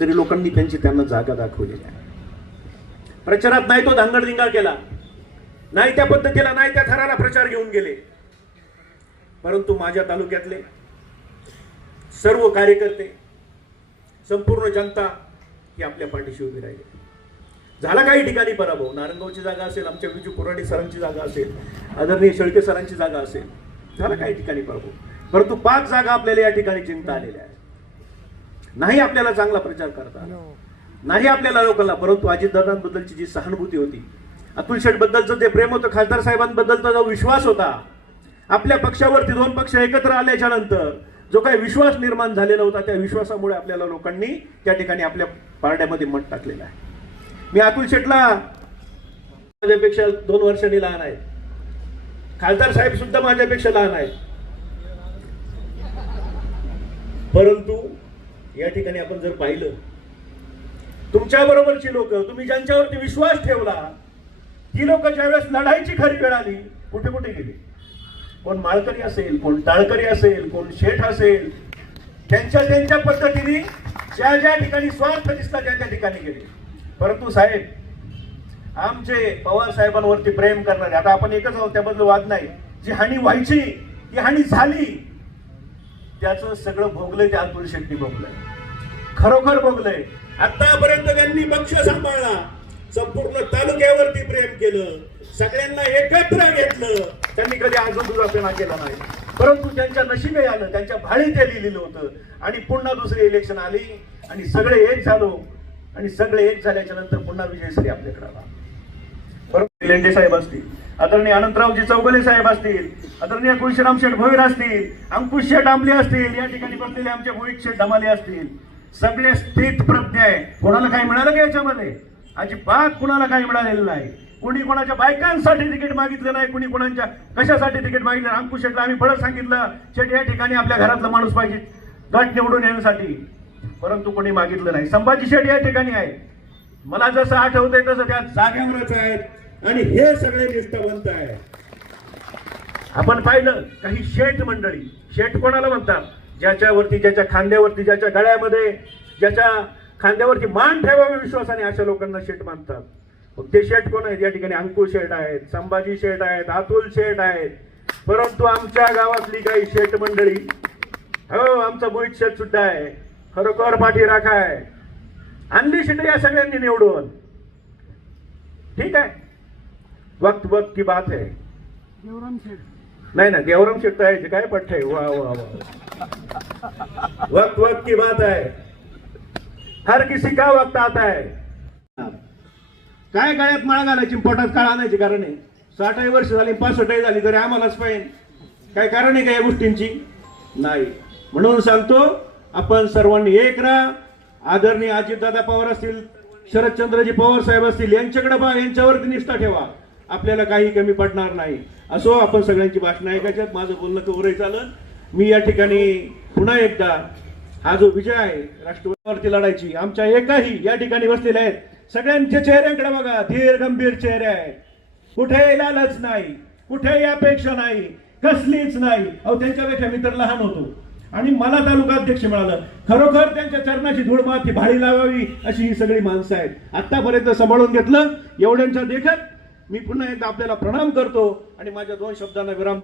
तरी लोकांनी त्यांना जागा दाखवलेली आहे. प्रचारात नाही तो धांगडधिंगा केला, नाही त्या पद्धतीला, नाही त्या थराला प्रचार घेऊन गेले, परंतु माझ्या तालुक्यातले सर्व कार्यकर्ते, संपूर्ण जनता ही आपल्या पाठीशी उभी राहिली. झाला काही ठिकाणी पराभव, नारंगावची जागा असेल, आमच्या विजू कुराडे सरांची जागा असेल, आदरणीय शेळके सरांची जागा असेल, झाला काही ठिकाणी पराभव, परंतु 5 जागा आपल्याला या ठिकाणी जिंकता आलेल्या आहेत. नाही आपल्याला चांगला प्रचार करता आला, नाही आपल्याला लोकांना, परंतु अजितदादांबद्दलची जी सहानुभूती होती, अतुल शेठ बद्दलचं जे प्रेम होतं, खासदार साहेबांबद्दलचा जो विश्वास होता, आपल्या पक्षावरती 2 पक्ष एकत्र आल्याच्या नंतर जो काही विश्वास निर्माण झालेला होता, त्या विश्वासामुळे आपल्याला लोकांनी त्या ठिकाणी आपल्या पारड्यामध्ये मत टाकलेला आहे. मी अतुल शेठला माझ्यापेक्षा 2 वर्षांनी लहान आहेत, खासदार साहेब सुद्धा माझ्यापेक्षा लहान आहेत, परंतु या ठिकाणी आपण जर पाहिलं, तुमच्या बरोबरची लोक, तुम्ही ज्यांच्यावरती विश्वास ठेवला, ती लोक ज्यावेळेस लढाईची खरी वेळ आली, कुठे कुठे गेली? कोण माळकरी असेल, कोण टाळकरी असेल, कोण शेठ असेल, त्यांच्या पद्धतीने ज्या ठिकाणी स्वार्थ दिसला त्या ठिकाणी गेले. परंतु साहेब, आमचे पवार साहेबांवरती प्रेम करणारे, आता आपण एकच आहोत, त्याबद्दल वाद नाही, जी हानी व्हायची ती हानी झाली, त्याचं सगळं भोगलंय त्या अतुल शेट्टी भोगलंय, खरोखर भोगलंय. आतापर्यंत त्यांनी पक्ष सांभाळला, संपूर्ण तालुक्यावरती प्रेम केलं, सगळ्यांना एकत्र घेतलं, त्यांनी कधी आजूबाजूला केला नाही, परंतु त्यांच्या नशिबे आलं, त्यांच्या भाळी ते लिहिलेलं होतं. आणि पुन्हा दुसरी इलेक्शन आली आणि सगळे एक झालो, आणि सगळे एक झाल्याच्या नंतर पुन्हा विजयश्री आपल्याकडे आला. परंतु लेंडे साहेब असतील, आदरणीय अनंतरावजी चौगले साहेब असतील, आदरणीय कुळशीराम शेठ भोईर असतील, अंकुश शेठ आंबले असतील, या ठिकाणी बसलेले आमचे मोहित शेठ धमाले असतील, सगळे स्थित प्रज्ञ आहे. कोणाला काही मिळालं का याच्यामध्ये? अजिबात कुणाला काही मिळालेलं नाही. कुणी कोणाच्या बायकांसाठी तिकीट मागितलं नाही, कुणी कोणाच्या कशासाठी तिकीट मागितलं. अंकुश शेठला आम्ही बळच सांगितलं, शेठ या ठिकाणी आपल्या घरातला माणूस पाहिजे गट निवडून येण्यासाठी, परंतु कोणी मागितलं नाही. संभाजी शेठ या ठिकाणी आहे, मला जसं आठवतंय तसं त्या जागेवरच आहेत, आणि हे सगळे निष्ठावंत आहे. आपण पाहिलं काही शेठ मंडळी, शेठ कोणाला म्हणतात? ज्याच्यावरती, ज्याच्या खांद्यावरती, ज्याच्या गळ्यामध्ये, ज्याच्या खांद्यावरती मान ठेवावे विश्वासाने, अशा लोकांना शेठ मानतात. ते शेठ कोण आहेत? या ठिकाणी अंकुश शेठ आहेत, संभाजी शेठ आहेत, अतुल शेठ आहेत. परंतु आमच्या गावातली काही शेठ मंडळी, हो, आमचा मोहित शेठ सुद्धा आहे, खरोखर पाठी राखा आहे, आणली शेठ या सगळ्यांनी निवडून. ठीक आहे, वक्त वक्त की बात है. नहीं ना, देवराम शेठ आहे, काय पट्ट आहे. वाह वाह वाह, वक्त वक्त की बात है, हर किसी का वक्त आता है. काय गळ्यात माळ घालायची, पोटात काळ आणायची कारण आहे? 60 वर्ष झाली, 65 झाली तरी आम्हालाच पाहिजे. काय कारण आहे का या गोष्टींची? नाही. म्हणून सांगतो, आपण सर्वांनी एक राहा. आदरणीय अजितदादा पवार असतील, शरदचंद्रजी पवार साहेब असतील, यांच्याकडे पहा, यांच्यावरती निष्ठा ठेवा, आपल्याला काही कमी पडणार नाही. असो, आपण सगळ्यांची भाषणं ऐकायच्यात, माझं बोलणं कवरही चालन. मी या ठिकाणी पुन्हा एकदा हा जो विजय आहे राष्ट्रवादीवरती लढायची, आमच्या एकाही या ठिकाणी बसलेले आहेत, सगळ्यांच्या चेहऱ्यांकडे बघा, धीर गंभीर चेहरे आहेत, कुठेही लालच नाही, कुठेही अपेक्षा नाही, कसलीच नाही. अहो, त्यांच्यापेक्षा मी तर लहान होतो आणि मला तालुका अध्यक्ष मिळालं. खरोखर त्यांच्या चरणाची धूळ माती भाळी लावावी अशी ही सगळी माणसं आहेत. आतापर्यंत सांभाळून घेतलं, एवढ्यांच्या देखत मी पुन्हा एकदा आपल्याला प्रणाम करतो आणि माझ्या 2 शब्दांना विराम